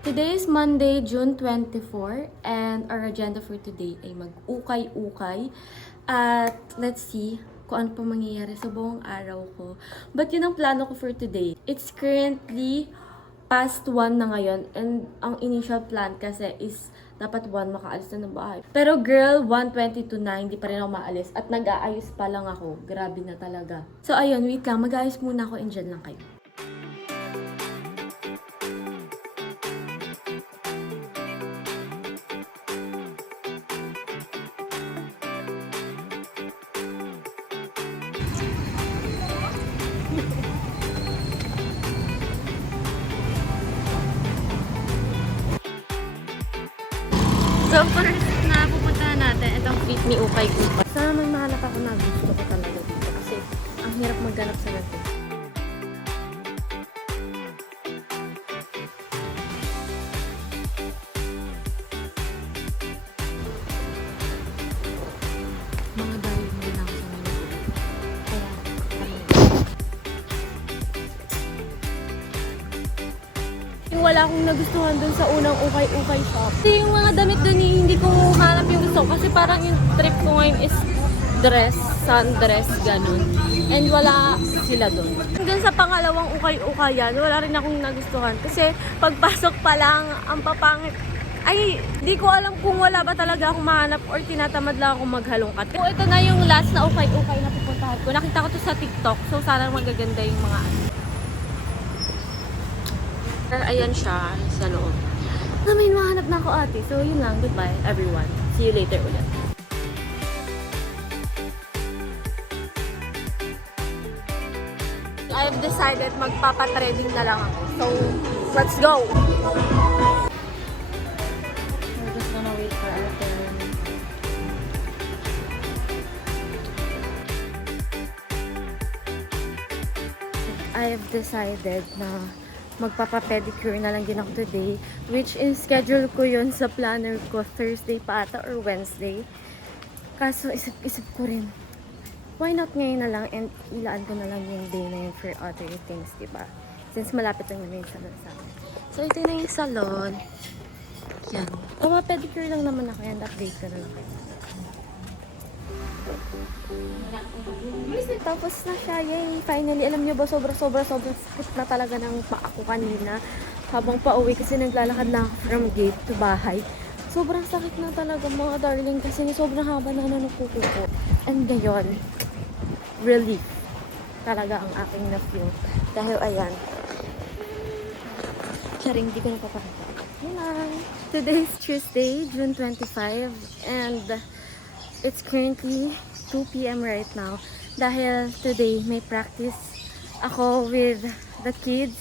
Today is Monday, June 24, and our agenda for today ay mag-ukay-ukay. At let's see kung ano pa mangyayari sa buong araw ko. But yun ang plano ko for today. It's currently past 1 na ngayon, and ang initial plan kasi is dapat 1 makaalis na ng bahay. Pero girl, 1:22 na, hindi pa rin ako maalis. At nag-aayos pa lang ako. Grabe na talaga. So ayun, wait lang. Mag-aayos muna ako and dyan lang kayo. So, first na pupuntahan natin, itong Feed Me Ukay-Ukay. Sana may mahanap ako na gusto ko talaga dito kasi ang hirap magganap sa ganito. Mga dahil hindi na ako sa mga kaya yung wala akong nagustuhan dun sa unang ukay-ukay shop. Kasi yung mga damit dun hindi ko hanap yung gusto kasi parang yung trip ko ngayon is dress, sundress, ganun. And wala sila dun. Hanggang sa pangalawang ukay-ukayan, wala rin akong nagustuhan. Kasi pagpasok pa lang, ang papangit. Ay, di ko alam kung wala ba talaga akong mahanap or tinatamad lang akong maghalongkat. So, ito na yung last na ukay-ukay na pupuntahan ko. Nakita ko to sa TikTok, so sana magaganda yung mga ano. Ayan siya sa loob. Na may mahanap na ako ate. So, yun lang. Goodbye, everyone. See you later ulit. I've decided magpapatreading na lang ako. So, let's go! We're just gonna wait for our turn. I've decided na magpapa-pedicure na lang din ako today, which in schedule ko yun sa planner ko Thursday pa ata or Wednesday. Kaso isip ko rin, why not ngayon na lang and ilaan ko na lang yung day na yun for other things, diba? Since malapit lang naman yung salon sa akin. So ito na yung salon. Yan. Pedicure lang naman ako yan. Update ko na lang kayo. Tapos na siya, yay! Finally, alam niyo ba, sobrang sakit na talaga ng paa ko kanina. Habang pauwi kasi naglalakad na ako from gate to bahay. Sobrang sakit na talaga mga darling kasi sobrang haba na nanukuko ko. And ngayon, relief talaga ang aking na-feel. Dahil ayan, charing, hindi ko napapakita. Yun lang. Today is Tuesday, June 25, and it's currently 2 p.m. right now. Dahil today may practice ako with the kids,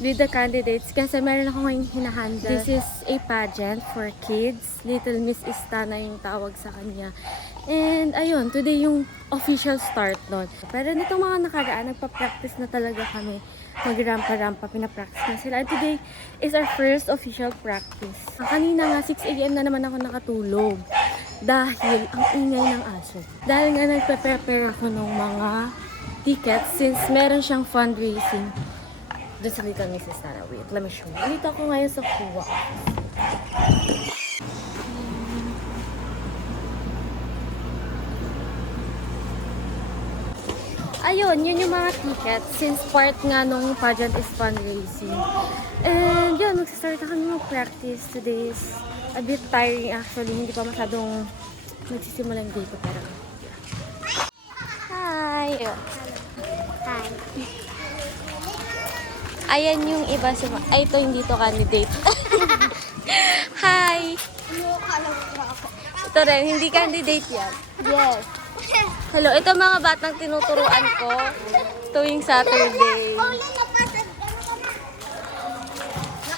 with the candidates. Kasi meron ako ngayong hinahanda. This is a pageant for kids. Little Miss Istana yung tawag sa kanya. And ayun, today yung official start nun. Pero nitong mga nakaraan, nagpa-practice na talaga kami. Mag-rampa-rampa, pinapractice na sila. And today is our first official practice. Kanina nga, 6 a.m. na naman ako nakatulog. Dahil ang ingay ng aso. Dahil nga nagpe-prepare ako ng mga tickets since meron siyang fundraising doon sa Little Miss Istana. Wait, let me show you. Dito ako ngayon sa Kuwa. Ayun, yun yung mga tickets since part nga nung pageant is fundraising. And yun, mag-start na kami mag-practice. Today is a bit tiring actually. Hindi pa masyadong nagsisimula yung day ko pero hi! Hi! Ayan yung iba ay, ito hindi to candidate. Hi! Ito rin, hindi candidate yan. Yes. Hello, ito mga batang tinuturuan ko tuwing Saturday.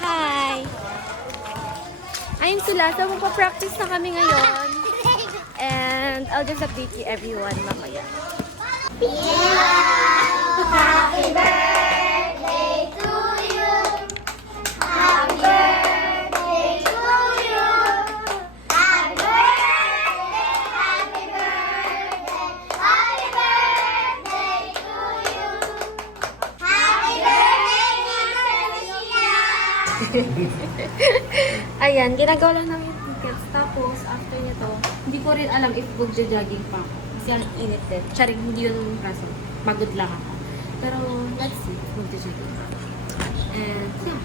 Hi! Ayun sila, so magpa-practice na kami ngayon. And I'll just update you everyone mamaya. Happy birthday to you. Happy birthday to you. Happy birthday, happy birthday, happy birthday to you. Happy birthday, Nina Lucia. Ayan, ginagawa lang namin yung tickets. Tapos, after nito, hindi ko rin alam if magja-jogging pa ako. Kasi ang init din. Charing, hindi yun yung rason. Pagod lang ako. Pero, let's see. Magja-jogging pa ako. And, yeah.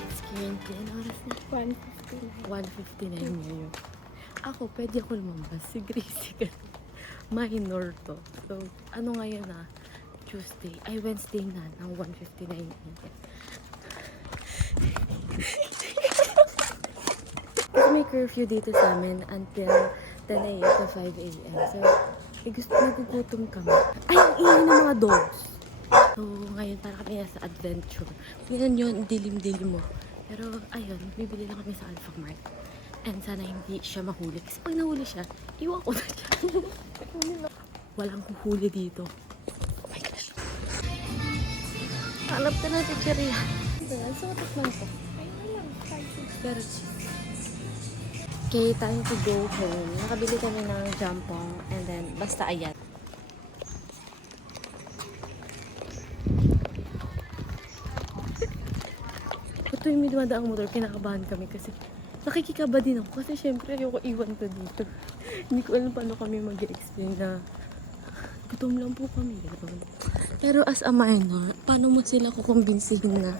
It's currently, ano oras na? 1:59 ngayon. Ako, pwede ako lumabas. Si Gracie kasi minor to. So, ano ngayon na? Tuesday. Ay, Wednesday na. Ng 1:59 a.m. Kasi may curfew dito sa amin until 10 a.m. to 5 a.m. So, nagugutom kami. Ay, ang ingay ng mga dogs. So, ngayon para kami sa adventure. Tingnan nyo, ang dilim-dilim mo. Pero, ayun, bibili lang kami sa Alpha Mart. And sana hindi siya mahuli. Kasi pag nahuli siya, iwan ko na siya. Walang huhuli dito. Oh my gosh. Hanap ka na si Cherry. Ayan, so tikman ko. Pero okay, time to go home. Nakabili kami ng jampong. And then, basta ayan. Ito yung may dumadaang motor. Kinakabahan kami kasi nakikikaba din ako. Kasi syempre ayoko iwan to dito. Hindi ko alam paano kami mag-explain na gutom lang po kami. Gano'n. Pero as a minor, paano mo sila kukumbinsihin na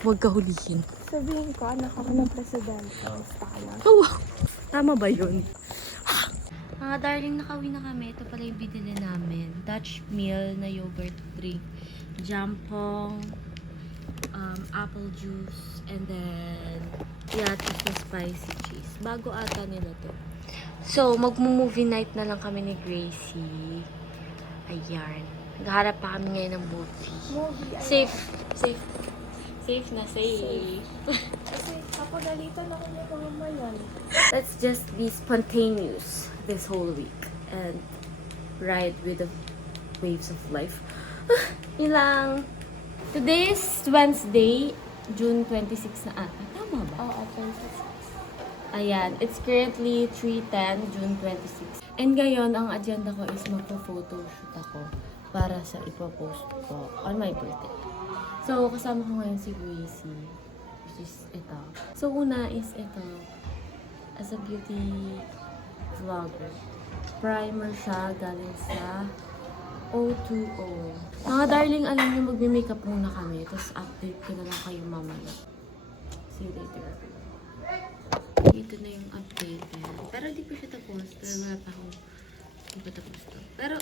huwag ka hulihin? Sabihin ko, anak ako ng presidente. Basta ka lang. Oh, wow. Tama ba yun? Mga darling, nakauwi na kami. Ito pala yung binili namin. Dutch meal na yogurt drink. Jampong, apple juice, and then yatis na spicy cheese. Bago ata nila to. So, magmo-movie night na lang kami ni Gracie. Ayan. Naghaharap pa kami ngayon ng movie. Safe. Safe. Safe na safe. Kasi kapagalitan ako niya mamamayan. Let's just be spontaneous this whole week and ride with the waves of life. Yun lang. Today is Wednesday, June 26 na ata. Tama ba? Oo, 26. Ayan, it's currently 3:10, June 26. And ngayon, ang agenda ko is magpo-photoshoot ako para sa ipopost ko on my birthday. So, kasama ko ngayon si Gracie, which is ito. So, una is ito, as a beauty vlogger. Primer siya, galing sa O2O. Mga darling, alam niyo, magme-makeup muna kami. Tapos, update ko na lang kayo mamaya. See you later. Dito na yung update. Pero di pa siya tapos. Pero wala pa akong hindi pa tapos to. Pero,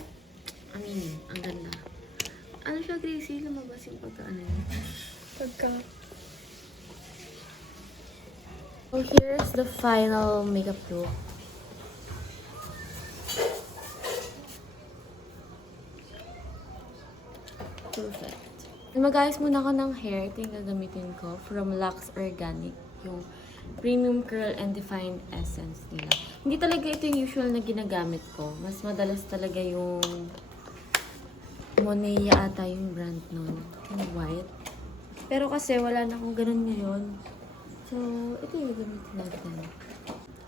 aminin, ang ganda. Ano siya, Gracie? Lumabas yung pagka-ano niya. So, here's the final makeup look. Perfect. Mag-ayos muna ako ng hair. Ito yung gagamitin ko from Lux Organic. Yung Premium Curl and Defined Essence nila. Hindi talaga ito yung usual na ginagamit ko. Mas madalas talaga yung Monea ata yung brand nun. Yung white. Pero kasi wala na akong ganun ngayon. So, ito yung gagamitin natin.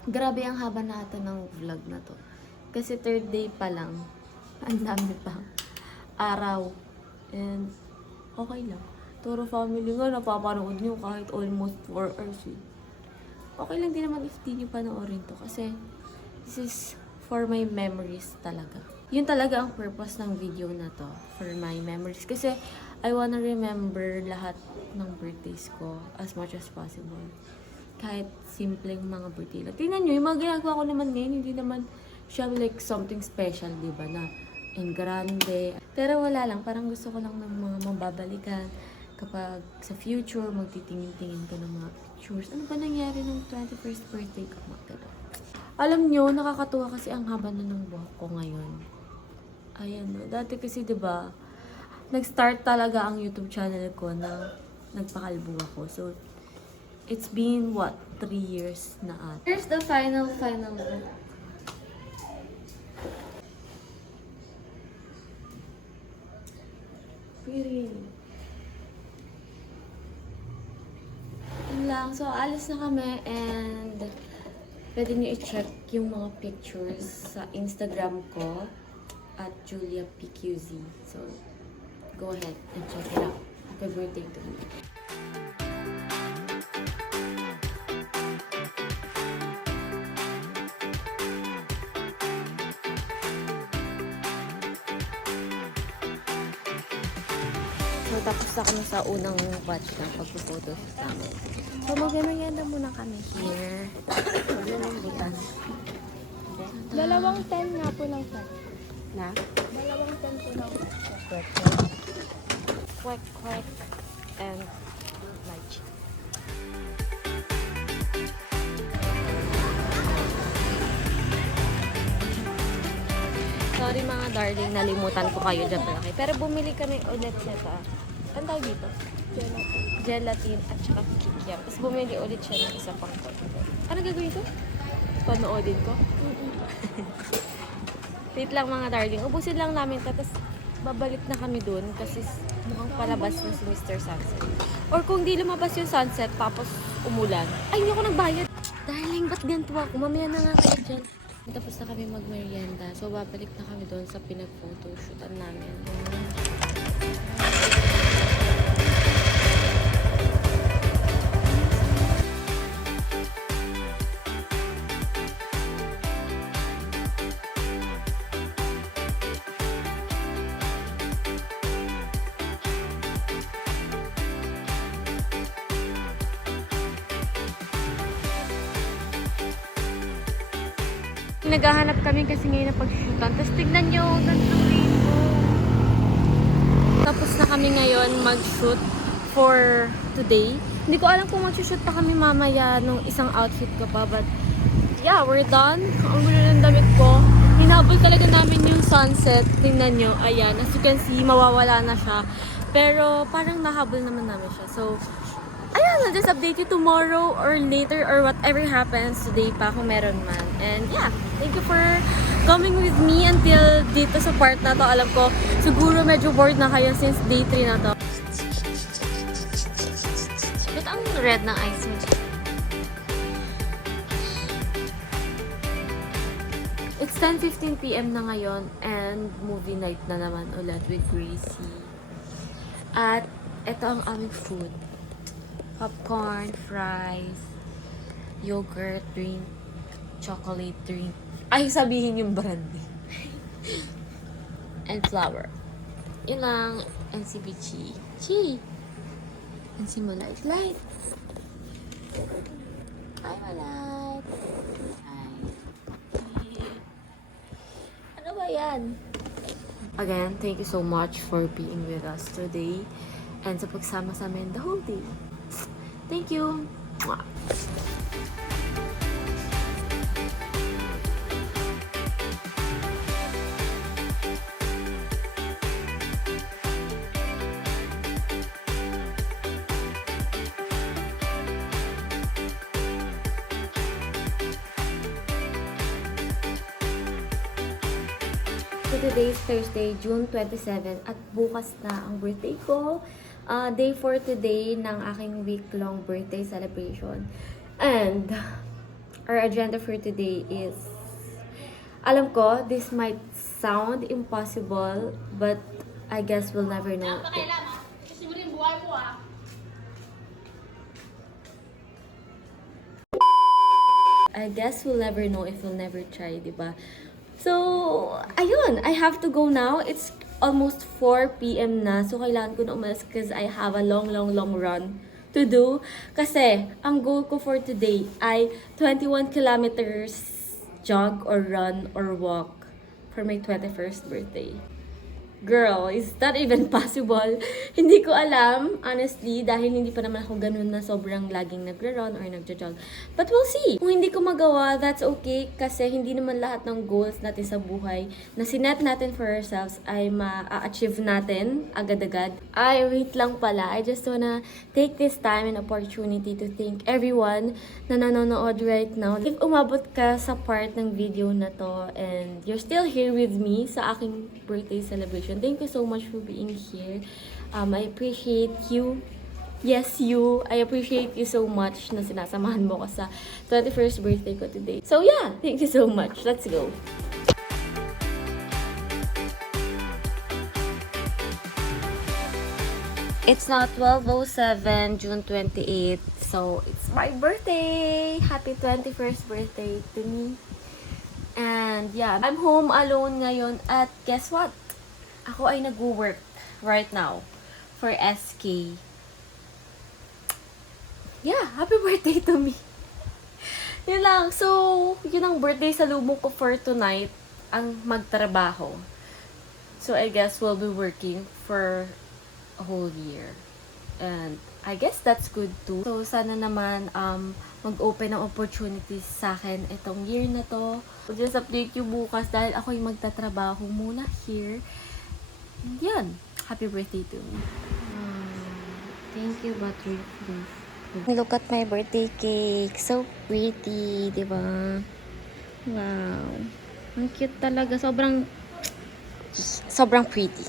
Grabe ang haba na ata ng vlog na to. Kasi third day pa lang. Ang dami pa. Araw. And, okay lang. Toro family nga, napapanood nyo kahit almost 4 hours eh. Okay lang din naman if di nyo panoorin to. Kasi, this is for my memories talaga. Yun talaga ang purpose ng video na to. For my memories. Kasi, I wanna remember lahat ng birthdays ko as much as possible. Kahit simpleng mga birthday lang. Tingnan nyo, yung mga ginagawa ko naman ngayon, hindi naman siya like something special, di ba? Na en grande. Pero wala lang, parang gusto ko lang ng mga mababalikan. Kapag sa future, magtitingin-tingin ko ng mga pictures. Ano ba nangyari nung 21st birthday ko? Alam nyo, nakakatuwa kasi ang haba na ng buhok ko ngayon. Ayan, no. Dati kasi, di ba, nag-start talaga ang YouTube channel ko na nagpakalbo ako. So, it's been, what, 3 years na at. Here's the final look. Pretty. Yun lang. So, alis na kami and pwede nyo i-check yung mga pictures sa Instagram ko at JuliaPQZ. So, go ahead and check it out. Happy birthday to me. So, tapos na kami sa unang batch ng pagpuphotos namin. So, mag-merienda muna kami here. Butas. Dalawang 10 nga po ng fat. Na? Dalawang 10 po ng fat. Quack, quack, and lychee. Sorry mga darling, nalimutan ko kayo dyan malaki. Pero bumili kami ulit nito. Ano tawag dito? Gelatin. Gelatin at saka kikiam. Tapos bumili ulit siya ng isa pang konti. Ano gagawin ko? Panoodin ko? Wait lang mga darling. Ubusin lang namin ito. Tapos babalik na kami dun kasi mukhang palabas na si Mr. Sunset. Or kung di lumabas yung sunset tapos umulan. Ay, hindi ako nagbayad. Darling, ba't ganito ako? Mamaya na nga kayo dyan. Tapos na kami magmerienda. So, babalik na kami doon sa pinag-photoshootan namin. Naghahanap kami kasi ngayon na pag-shootan. Tapos tignan nyo, gandang rainbow. Tapos na kami ngayon mag-shoot for today. Hindi ko alam kung mag-shoot pa kami mamaya nung isang outfit ko pa. But yeah, we're done. Ang gulo ng damit ko. Hinabol talaga namin yung sunset. Tingnan nyo, ayan. As you can see, mawawala na siya. Pero parang nahabol naman namin siya. So, ayan, I'll just update you tomorrow or later or whatever happens today pa kung meron man. And yeah, thank you for coming with me until dito sa part na to. Alam ko, siguro medyo bored na kayo since day 3 na to. Ba't ang red ng eyes mo? It's 10:15 PM na ngayon and movie night na naman ulit with Gracie. At ito ang aming food. Popcorn, fries, yogurt drink, chocolate drink. Ay, sabihin yung brand. And flour. Yun lang. And si Bichi. Chi! And si Malay. Light! Hi, Malay! Hi. Ano ba yan? Again, thank you so much for being with us today. And sa pagsama sa amin the whole day. Thank you. Mwah. So today is Thursday, June 27 at bukas na ang birthday ko. Day 4 today ng aking week-long birthday celebration. And our agenda for today is, alam ko, this might sound impossible, but I guess we'll never know. I guess we'll never know if we'll never try, diba? So, ayun, I have to go now. It's almost 4 PM na. So, kailangan ko na umalis because I have a long run to do. Kasi, ang goal ko for today ay 21 kilometers jog or run or walk for my 21st birthday. Girl, is that even possible? Hindi ko alam, honestly, dahil hindi pa naman ako ganun na sobrang laging nagre-run or nagja-jog. But we'll see. Kung hindi ko magawa, that's okay kasi hindi naman lahat ng goals natin sa buhay na sinet natin for ourselves ay ma-achieve natin agad-agad. Ay, wait lang pala. I just wanna take this time and opportunity to thank everyone na nanonood right now. If umabot ka sa part ng video na to and you're still here with me sa aking birthday celebration, thank you so much for being here. I appreciate you Yes, you. I appreciate you so much na sinasamahan mo ko sa 21st birthday ko today. So yeah, thank you so much. Let's go. It's now 12:07, June 28th. So, it's my birthday! Happy 21st birthday to me. And yeah, I'm home alone ngayon. At guess what? Ako ay nag-work right now for SK. Yeah, happy birthday to me. Yun lang. So, yun ang birthday salubong ko for tonight, ang magtrabaho. So, I guess we'll be working for a whole year. And I guess that's good too. So, sana naman mag-open ng opportunities sa akin itong year na to. I'll just update you bukas dahil ako yung magtatrabaho muna here. And yan. Happy birthday to me. Thank you, Butterfly. Look at my birthday cake. So pretty, di ba? Wow. Ang cute talaga. Sobrang pretty.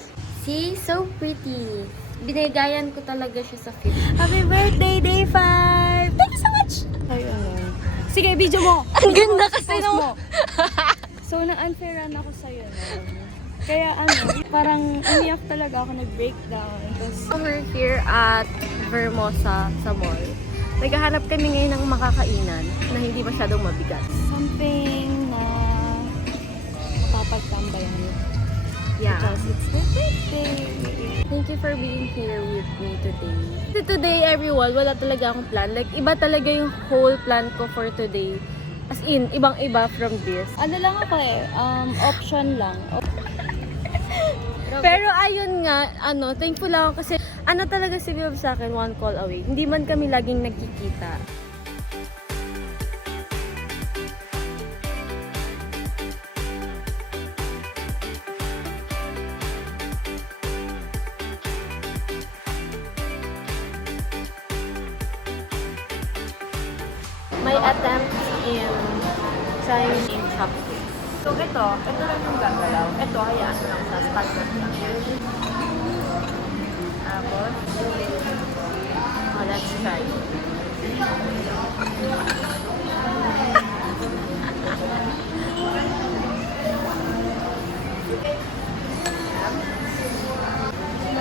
See? So pretty. Binigayan ko talaga siya sa fit. Happy birthday, day 5! Thank you so much! Ayun. Sige, video mo! Ang ganda kasi Post no. mo. So, na-unfairan ako sa'yo. No? Kaya parang umiyak talaga ako, nag-breakdown. Tapos, We're here at Vermosa sa mall. Naghahanap kami ngayon ng makakainan na hindi masyadong mabigat. something na mapapagtambayan. Yeah. Because it's the birthday. Thank you for being here with me today. Today, everyone, wala talaga akong plan. Like, iba talaga yung whole plan ko for today. As in, ibang-iba from this. Ano lang ako option lang. Pero ayun nga, thankful lang ako kasi talaga si Viv sa akin, one call away. Hindi man kami laging nagkikita. My attempt in trying in chopsticks. So ito lang yung gagalaw. Ito, hayaan mo lang sa standard lang yan. Tapos, let's try.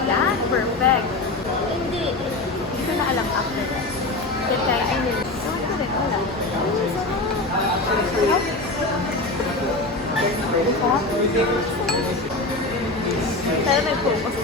Yan, perfect. Hindi ko na alam after that. Then kainin nila. Ito rin, wala. Sana may focus.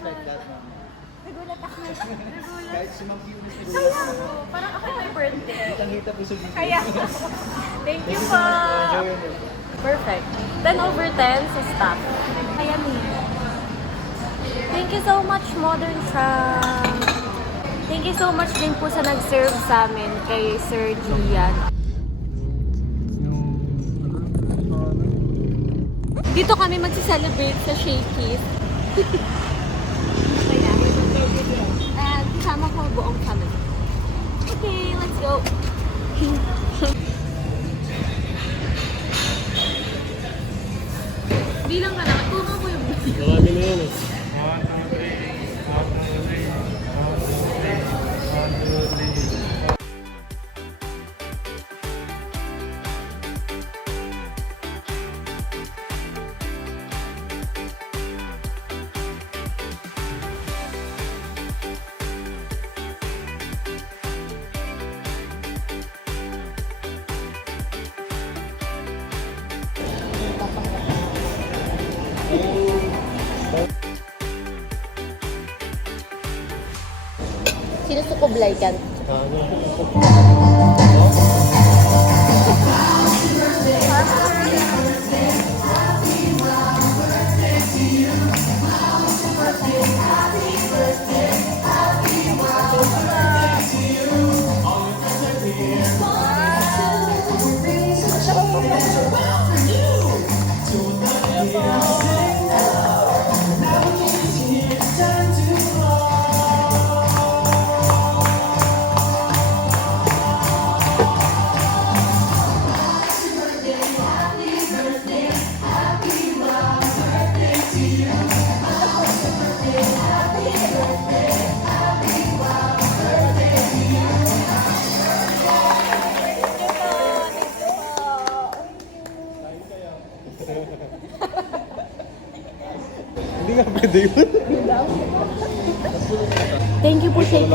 expect that, ma'am. Nagulat ako. Nagulat. Kahit si Ma'am Kiunis nagulat ako. Parang ako may birthday. Kitang-kita po sa video. Kaya, thank you po. Enjoy your day. Perfect. 10/10 sa staff. Kaya me. Thank you so much, Modern Shop. Thank you so much din po sa nag-serve sa amin kay Sir Gian. Dito kami magsi-celebrate sa Shakey's. And kasama ko buong family. Okay, let's go. Bilang ka na. Kuha mo yung Marami na yan eh. sinusukublay ka. Hindi nga pwede yun. Thank you po, Shakis.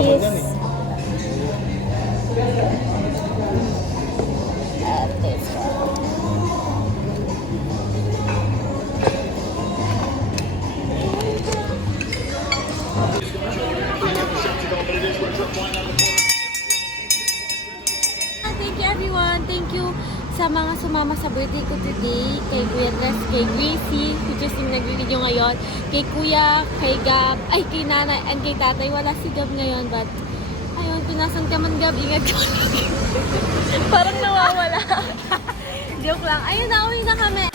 Thank you everyone. Thank you sa mga sumama sa birthday ko today. Kay Kuya Tres, kay Gracie, who just yung nag-video ngayon. Kay Kuya, kay Gab, ay kay Nanay, and kay Tatay. Wala si Gab ngayon, but ayun, kung nasan ka man Gab, ingat ka. Parang nawawala. Joke lang. Ayun na, uwi na kami.